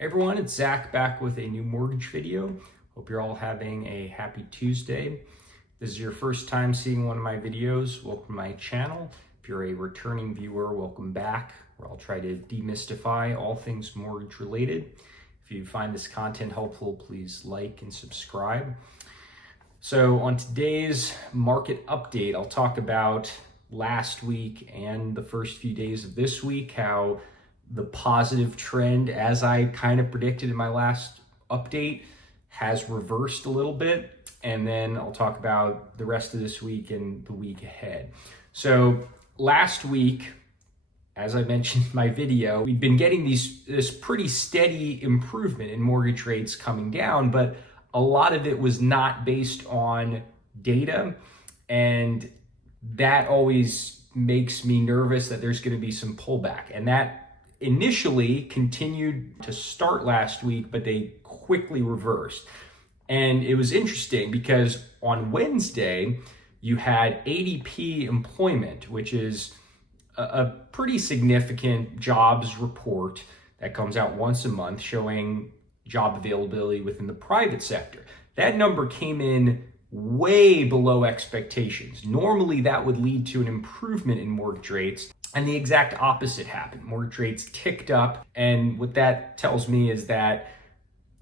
Hey everyone, it's Zach back with a new mortgage video. Hope you're all having a happy Tuesday. If this is your first time seeing one of my videos, welcome to my channel. If you're a returning viewer, welcome back, where I'll try to demystify all things mortgage related. If you find this content helpful, please like and subscribe. So on today's market update, I'll talk about last week and the first few days of this week, how the positive trend, as I kind of predicted in my last update, has reversed a little bit. And then I'll talk about the rest of this week and the week ahead. So last week, as I mentioned in my video, we've been getting this pretty steady improvement in mortgage rates coming down, but a lot of it was not based on data. And that always makes me nervous that there's going to be some pullback. And that initially continued to start last week, but they quickly reversed. And it was interesting because on Wednesday, you had ADP employment, which is a pretty significant jobs report that comes out once a month showing job availability within the private sector. That number came in way below expectations. Normally, that would lead to an improvement in mortgage rates. And the exact opposite happened. Mortgage rates ticked up. And what that tells me is that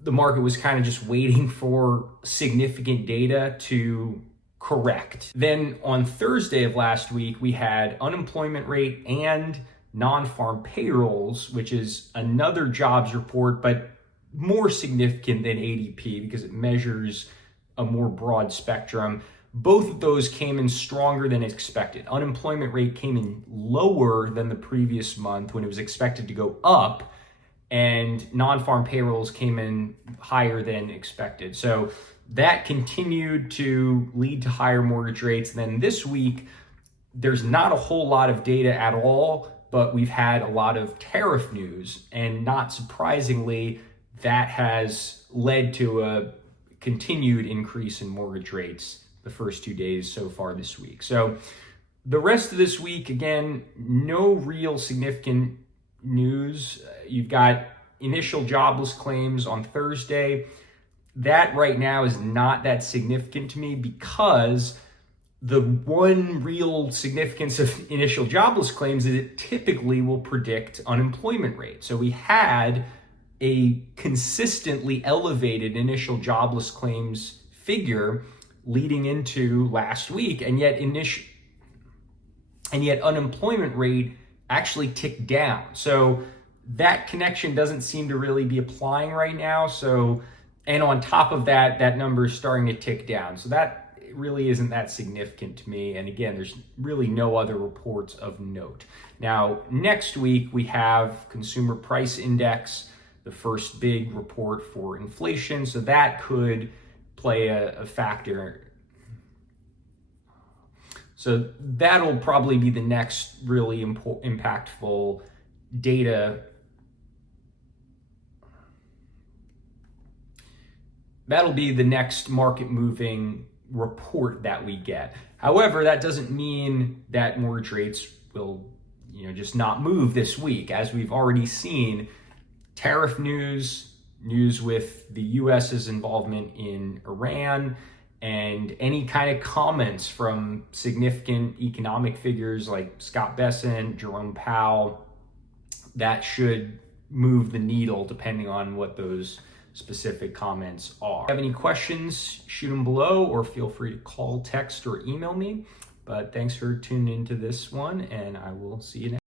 the market was kind of just waiting for significant data to correct. Then on Thursday of last week, we had unemployment rate and non-farm payrolls, which is another jobs report, but more significant than ADP because it measures a more broad spectrum. Both of those came in stronger than expected. Unemployment rate came in lower than the previous month when it was expected to go up, and non-farm payrolls came in higher than expected. So that continued to lead to higher mortgage rates. Then this week, there's not a whole lot of data at all, but we've had a lot of tariff news, and not surprisingly, that has led to a continued increase in mortgage rates the first 2 days so far this week. So the rest of this week, again, no real significant news. You've got initial jobless claims on Thursday. That right now is not that significant to me because the one real significance of initial jobless claims is it typically will predict unemployment rate. So we had a consistently elevated initial jobless claims figure leading into last week, and yet unemployment rate actually ticked down. So that connection doesn't seem to really be applying right now. So, and on top of that, that number is starting to tick down. So that really isn't that significant to me. And again, there's really no other reports of note. Now, next week we have consumer price index, the first big report for inflation. So that could play a factor. So that'll probably be the next really impactful data. That'll be the next market moving report that we get. However, that doesn't mean that mortgage rates will, just not move this week. As we've already seen, tariff news with the US's involvement in Iran, and any kind of comments from significant economic figures like Scott Bessent, Jerome Powell, that should move the needle depending on what those specific comments are. If you have any questions, shoot them below, or feel free to call, text, or email me. But thanks for tuning into this one, and I will see you next.